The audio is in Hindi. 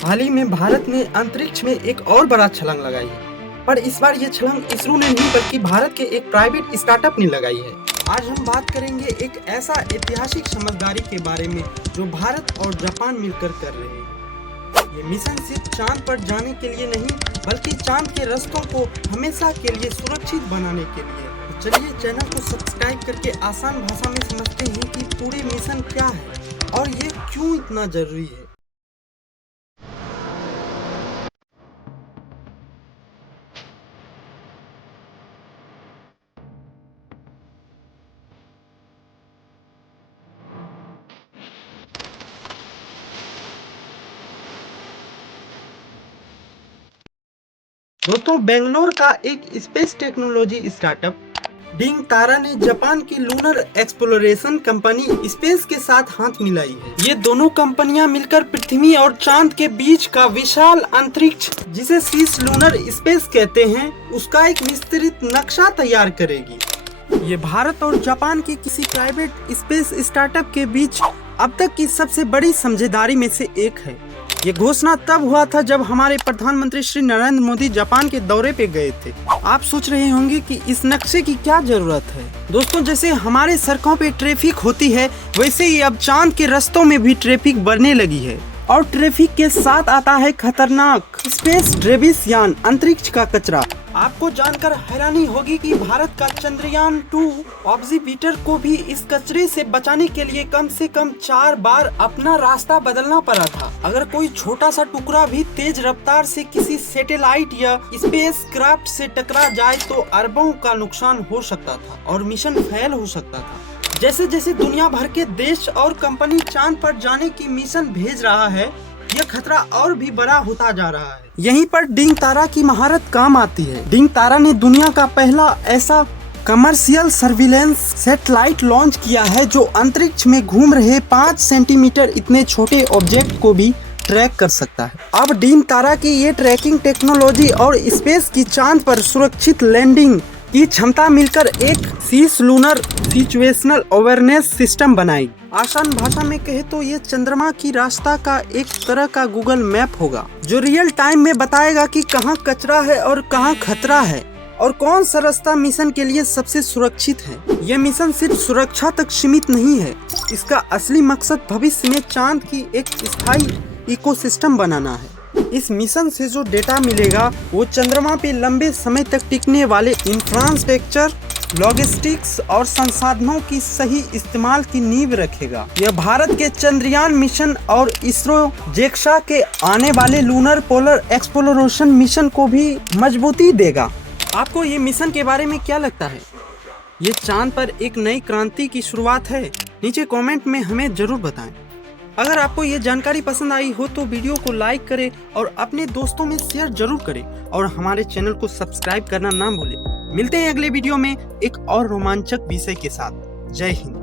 हाल ही में भारत ने अंतरिक्ष में एक और बड़ा छलांग लगाई है, पर इस बार ये छलांग इसरो ने नहीं बल्कि भारत के एक प्राइवेट स्टार्टअप ने लगाई है। आज हम बात करेंगे एक ऐसा ऐतिहासिक समझदारी के बारे में जो भारत और जापान मिलकर कर रहे हैं। ये मिशन सिर्फ चांद पर जाने के लिए नहीं बल्कि चांद के रास्तों को हमेशा के लिए सुरक्षित बनाने के लिए। तो चलिए चैनल को सब्सक्राइब करके आसान भाषा में समझते हैं कि पूरे मिशन क्या है और ये क्यों इतना जरूरी है। दोस्तों, बेंगलोर का एक स्पेस टेक्नोलॉजी स्टार्टअप डिंग तारा ने जापान की लूनर एक्सप्लोरेशन कंपनी स्पेस के साथ हाथ मिलाई है। ये दोनों कंपनियां मिलकर पृथ्वी और चांद के बीच का विशाल अंतरिक्ष, जिसे सीस लूनर स्पेस कहते हैं, उसका एक विस्तृत नक्शा तैयार करेगी। ये भारत और जापान की किसी प्राइवेट स्पेस स्टार्टअप के बीच अब तक की सबसे बड़ी समझदारी में से एक है। ये घोषणा तब हुआ था जब हमारे प्रधानमंत्री श्री नरेंद्र मोदी जापान के दौरे पे गए थे। आप सोच रहे होंगे कि इस नक्शे की क्या जरूरत है। दोस्तों, जैसे हमारे सड़कों पे ट्रैफिक होती है, वैसे ही अब चांद के रास्तों में भी ट्रैफिक बढ़ने लगी है और ट्रैफिक के साथ आता है खतरनाक स्पेस डेब्रिस यान, अंतरिक्ष का कचरा। आपको जानकर हैरानी होगी कि भारत का चंद्रयान 2 ऑर्बिटर को भी इस कचरे से बचाने के लिए कम से कम 4 बार अपना रास्ता बदलना पड़ा था। अगर कोई छोटा सा टुकड़ा भी तेज रफ्तार से किसी सैटेलाइट या स्पेस क्राफ्ट से टकरा जाए तो अरबों का नुकसान हो सकता था और मिशन फेल हो सकता था। जैसे जैसे दुनिया भर के देश और कंपनी चांद पर जाने की मिशन भेज रहा है, यह खतरा और भी बड़ा होता जा रहा है। यहीं पर डिंग तारा की महारत काम आती है। डिंग तारा ने दुनिया का पहला ऐसा कमर्शियल सर्विलेंस सैटेलाइट लॉन्च किया है जो अंतरिक्ष में घूम रहे 5 सेंटीमीटर इतने छोटे ऑब्जेक्ट को भी ट्रैक कर सकता है। अब डिंग तारा की ये ट्रैकिंग टेक्नोलॉजी और स्पेस की चांद पर सुरक्षित लैंडिंग की क्षमता मिलकर एक सीस लूनर सिचुएशनल अवेयरनेस सिस्टम बनाएगी। आसान भाषा में कहे तो ये चंद्रमा की रास्ता का एक तरह का गूगल मैप होगा जो रियल टाइम में बताएगा कि कहाँ कचरा है और कहाँ खतरा है और कौन सा रास्ता मिशन के लिए सबसे सुरक्षित है। यह मिशन सिर्फ सुरक्षा तक सीमित नहीं है, इसका असली मकसद भविष्य में चांद की एक स्थायी इकोसिस्टम बनाना है। इस मिशन से जो डेटा मिलेगा वो चंद्रमा पे लंबे समय तक टिकने वाले इंफ्रास्ट्रक्चर, लॉजिस्टिक्स और संसाधनों की सही इस्तेमाल की नींव रखेगा। यह भारत के चंद्रयान मिशन और इसरो जेक्सा के आने वाले लूनर पोलर एक्सप्लोरेशन मिशन को भी मजबूती देगा। आपको ये मिशन के बारे में क्या लगता है? ये चांद पर एक नई क्रांति की शुरुआत है? नीचे कमेंट में हमें जरूर बताएं। अगर आपको ये जानकारी पसंद आई हो तो वीडियो को लाइक करें और अपने दोस्तों में शेयर जरूर करें और हमारे चैनल को सब्सक्राइब करना ना भूलें। मिलते हैं अगले वीडियो में एक और रोमांचक विषय के साथ। जय हिंद।